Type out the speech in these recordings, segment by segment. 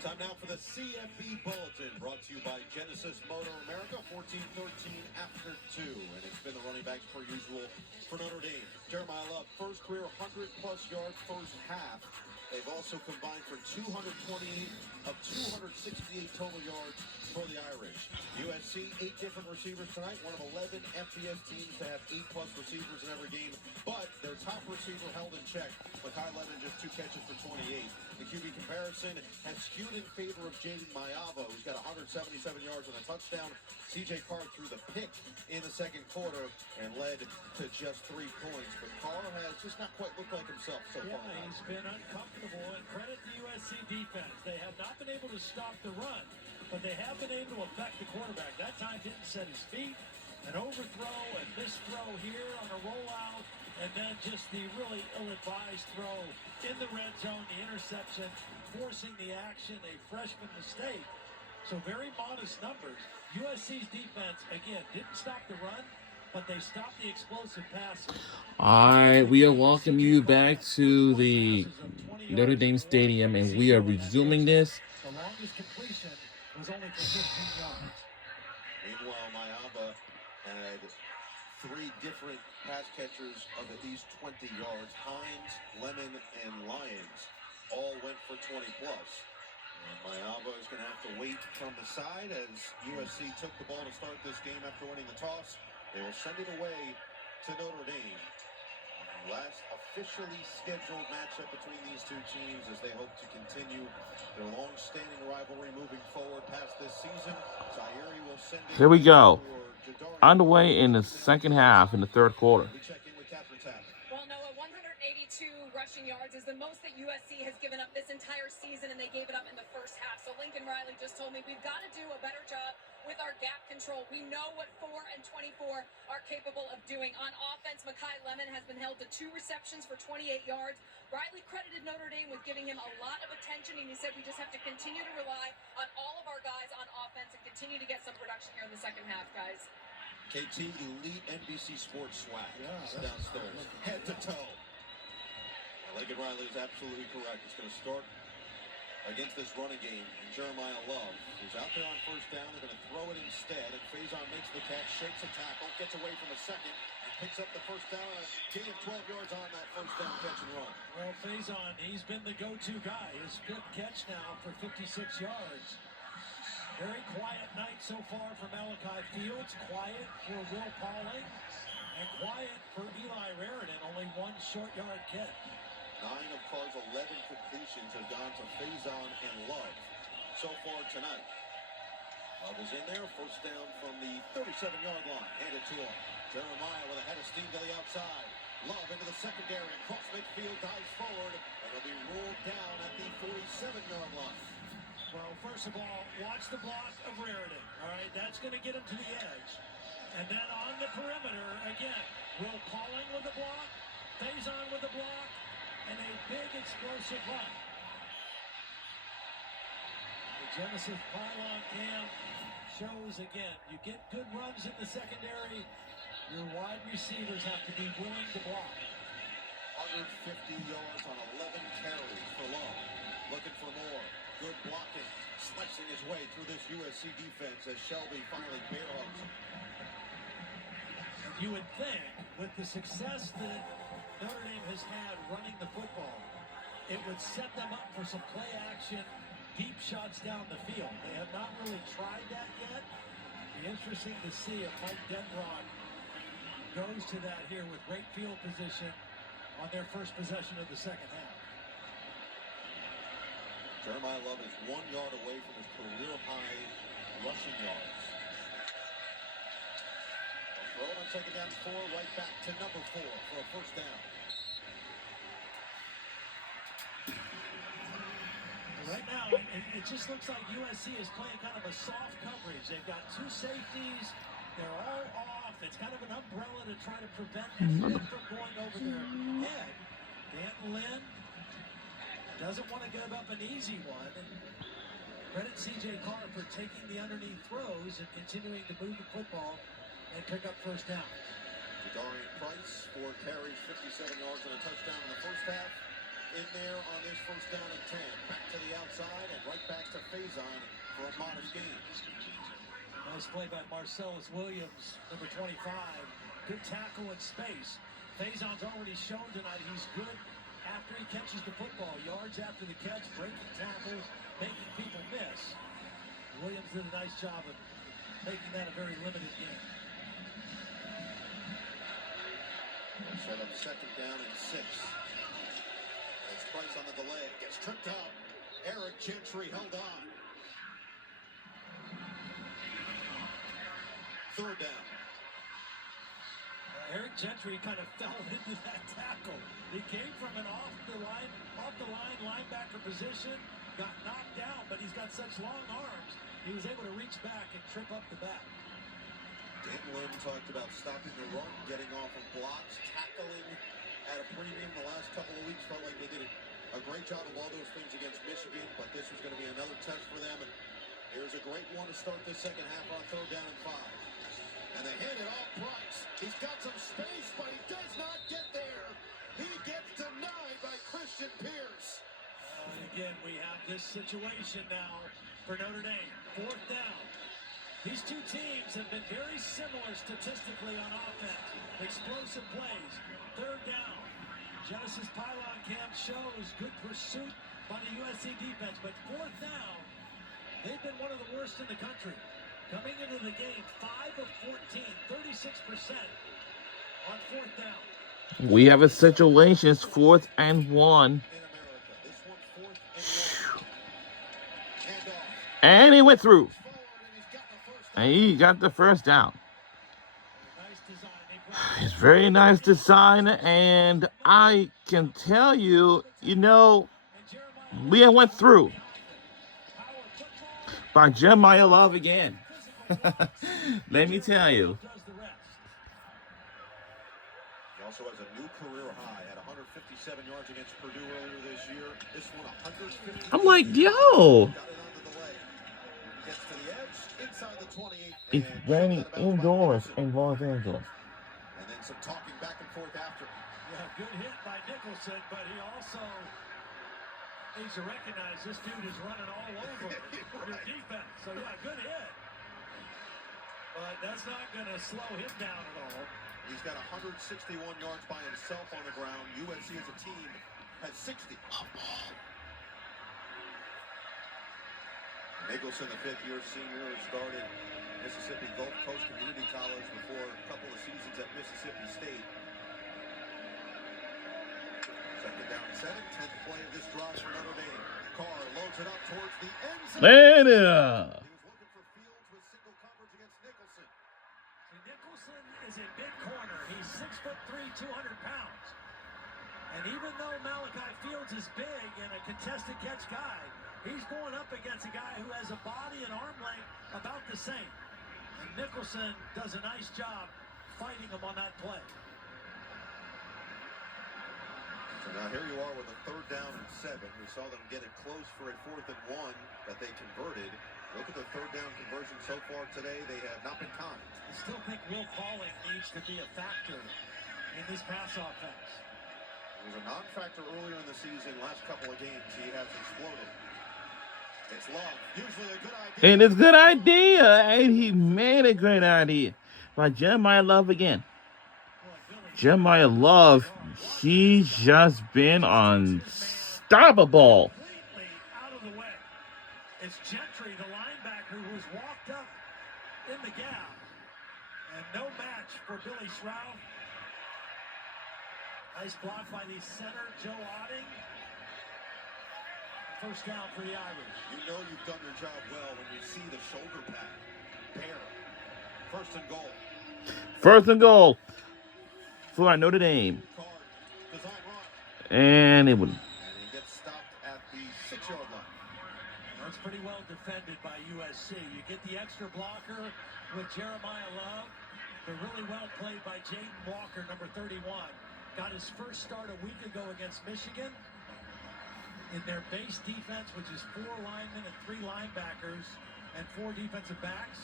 Time now for the CFB Bulletin, brought to you by Genesis Motor America, 14-13 after 2. And it's been the running backs per usual for Notre Dame. Jeremiah Love, first career 100-plus yard first half. They've also combined for 228 of 268 total yards for the Irish. USC, 8 different receivers tonight, one of 11 FBS teams to have 8-plus receivers in every game. But their top receiver held in check. Mekhi Lemon just 2 catches for 28. The QB comparison has skewed in favor of Jaden Mayava, who's got 177 yards and a touchdown. C.J. Carr threw the pick in the second quarter and led to just 3 points. But Carr has just not quite looked like himself so far. Yeah, he's been uncomfortable, and credit the USC defense. They have not been able to stop the run, but they have been able to affect the quarterback. That time didn't set his feet. An overthrow, a missed throw here on a rollout, and then just the really ill-advised throw in the red zone, the interception, forcing the action, a freshman mistake. So very modest numbers. USC's defense, again, didn't stop the run, but they stopped the explosive passes. All right, we are welcoming you back to the Notre Dame Stadium, and we are resuming this. The longest completion was only for 15 yards. Meanwhile, Mayava had 3 different pass catchers of at least 20 yards. Hines, Lemon, and Lyons all went for 20-plus. And Mayava is going to have to wait from the side as USC took the ball to start this game after winning the toss. They will send it away to Notre Dame. Last officially scheduled matchup between these two teams as they hope to continue their long-standing rivalry moving forward past this season. Zaire will send it. Here we go. Underway in the second half, in the third quarter. We check in with Catherine Tappan. Well, Noah, 182 rushing yards is the most that USC has given up this entire season, and they gave it up in the first half. So Lincoln Riley just told me we've got to do a better job with our gap control. We know what 4 and 24 are capable of doing. On offense, Mekhi Lemon has been held to 2 receptions for 28 yards. Riley credited Notre Dame with giving him a lot of attention, and he said we just have to continue to rely on all of our guys on offense and continue to get some production here in the second half, guys. KT Elite NBC Sports swag downstairs, head to toe. Lincoln Riley is absolutely correct. It's going to start against this running game. And Jeremiah Love, who's out there on first down, they're going to throw it instead. And Faison makes the catch, shakes a tackle, gets away from a second, and picks up the first down. A gain of 12 yards on that first down catch and run. Well, Faison, he's been the go-to guy. His 5th catch now for 56 yards. Very quiet night so far for Malachi Fields. Quiet for Will Pauling. And quiet for Eli Raritan. Only 1 short yard catch. 9 of Carr's 11 completions have gone to Faison and Love so far tonight. Love is in there. First down from the 37-yard line. Handed to him. Jeremiah with a head of steam to the outside. Love into the secondary. Across midfield, dives forward. And he'll be rolled down at the 47-yard line. Well, first of all, watch the block of Raritan. All right, that's going to get him to the edge. And then on the perimeter, again, Will Pauling with the block, Faison with the block, and a big explosive run. The Genesis pylon cam shows again, you get good runs in the secondary, your wide receivers have to be willing to block. 150 yards on 11 carries for Love. Looking for more. Good blocking, slicing his way through this USC defense as Shelby finally bear hugs him. You would think, with the success that Notre Dame has had running the football, it would set them up for some play action, deep shots down the field. They have not really tried that yet. It'll be interesting to see if Mike Denbrock goes to that here with great field position on their first possession of the second half. Jeremiah Love is 1 yard away from his career-high rushing yards. A throw on second down 4, right back to number 4 for a first down. Right now, it just looks like USC is playing kind of a soft coverage. They've got 2 safeties. They're all off. It's kind of an umbrella to try to prevent anything from going over their head. Dan Lynn doesn't want to give up an easy one. And credit C.J. Carr for taking the underneath throws and continuing to move the football and pick up first downs. Darian Price, 4 carries, 57 yards and a touchdown in the first half. In there on this first down and 10. Back to the outside and right back to Faison for a modest gain. Nice play by Marcellus Williams, number 25. Good tackle in space. Faison's already shown tonight he's good after he catches the football. Yards after the catch, breaking tackles, making people miss. Williams did a nice job of making that a very limited game. Set up second down and 6. As Price on the delay gets tripped up. Eric Gentry held on. Third down. Eric Gentry kind of fell into that tackle. He came from an off the line linebacker position, got knocked down, but he's got such long arms, he was able to reach back and trip up the back. Dan Lynn talked about stopping the run, getting off of blocks, tackling at a premium the last couple of weeks. Felt like they did a great job of all those things against Michigan, but this was going to be another test for them. And here's a great one to start the second half on third down and 5. And they hand it off Price. He's got some space, but he does not get there. He gets denied by Christian Pierce. And again, we have this situation now for Notre Dame. Fourth down. These two teams have been very similar statistically on offense. Explosive plays. Third down. Genesis pylon cam shows good pursuit by the USC defense. But fourth down, they've been one of the worst in the country. Coming into the game, 5 of 14, 36% on fourth down. We have a situation. It's 4th and 1. In America, this one 4th and 1. Handoff. And he went through. Forward, and he's got the first down. And he got the first down. Nice design. It's very nice design. And I can tell you, Leah went through by Jeremiah Love again. Let me tell you. He also has a new career high at 157 yards against Purdue earlier this year. This one 150. I'm like, yo. Got it on the delay. Gets to the edge inside the 28. It's and raining shoved it about indoors 5 in Los Angeles. And then some talking back and forth after. Yeah, good hit by Nicholson, but he also needs to recognize this dude is running all over your defense. So, yeah, good hit. But that's not going to slow him down at all. He's got 161 yards by himself on the ground. USC as a team has 60. Nicholson, the fifth-year senior, started Mississippi Gulf Coast Community College before a couple of seasons at Mississippi State. Second down and 7, 10th play of this drive for Notre Dame. Carr loads it up towards the end zone. Later. He was looking for Fields with single coverage against Nicholson. Nicholson is a big corner. He's 6'3", 200 pounds. And even though Malachi Fields is big and a contested catch guy, he's going up against a guy who has a body and arm length about the same. And Nicholson does a nice job fighting him on that play. So now here you are with a third down and 7. We saw them get it close for a 4th and 1 that they converted. Look at the third down conversion so far today. They have not been kind. I still think Will Pauling needs to be a factor in this pass offense. He was a non-factor earlier in the season. Last couple of games, he has exploded. It's Love. Usually a good idea. And it's a good idea. And he made a great idea by Jeremiah Love again. Jeremiah Love, he's just been unstoppable. Completely out of the way. It's Gentry, the linebacker, who was walked up in the gap. And no match for Billy Shroud. Nice block by the center, Joe Otting. First down for the Irish. You know you've done your job well when you see the shoulder pad. Bear. First and goal. First and goal for Notre Dame. Card. Design run. And it would. And he gets stopped at the 6-yard line. That's pretty well defended by USC. You get the extra blocker with Jeremiah Love. But really well played by Jaden Walker, number 31. Got his first start a week ago against Michigan. In their base defense, which is 4 linemen and 3 linebackers and 4 defensive backs.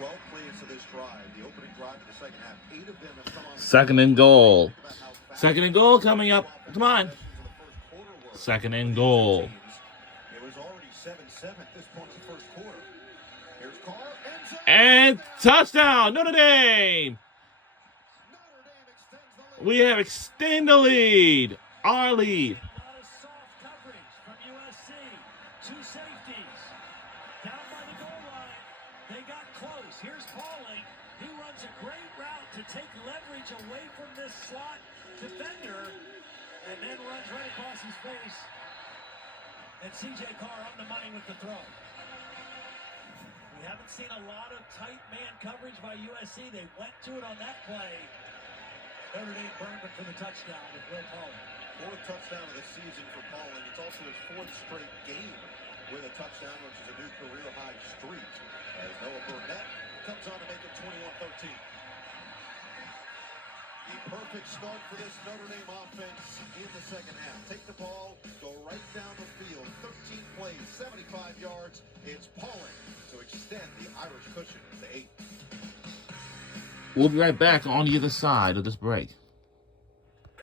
12 plays to this drive. The opening drive of the second half, 8 of them have come on. Second and goal. Second and goal coming up. Come on. Second and goal. It was already 7-7 at this point in the first quarter. Here's Carr. And touchdown, Notre Dame. We have extended the lead. Our lead. A lot of soft coverage from USC. Two safeties. Down by the goal line. They got close. Here's Pauling. He runs a great route to take leverage away from this slot defender. And then runs right across his face. And C.J. Carr on the money with the throw. We haven't seen a lot of tight man coverage by USC. They went to it on that play. Notre Dame burned it for the touchdown with Will Pauling. Fourth touchdown of the season for Pauling. It's also his fourth straight game with a touchdown, which is a new career-high streak. As Noah Burnett comes on to make it 21-13. The perfect start for this Notre Dame offense in the second half. Take the ball, go right down the field. 13 plays, 75 yards. It's Pauling to extend the Irish cushion to 8. We'll be right back on the other side of this break.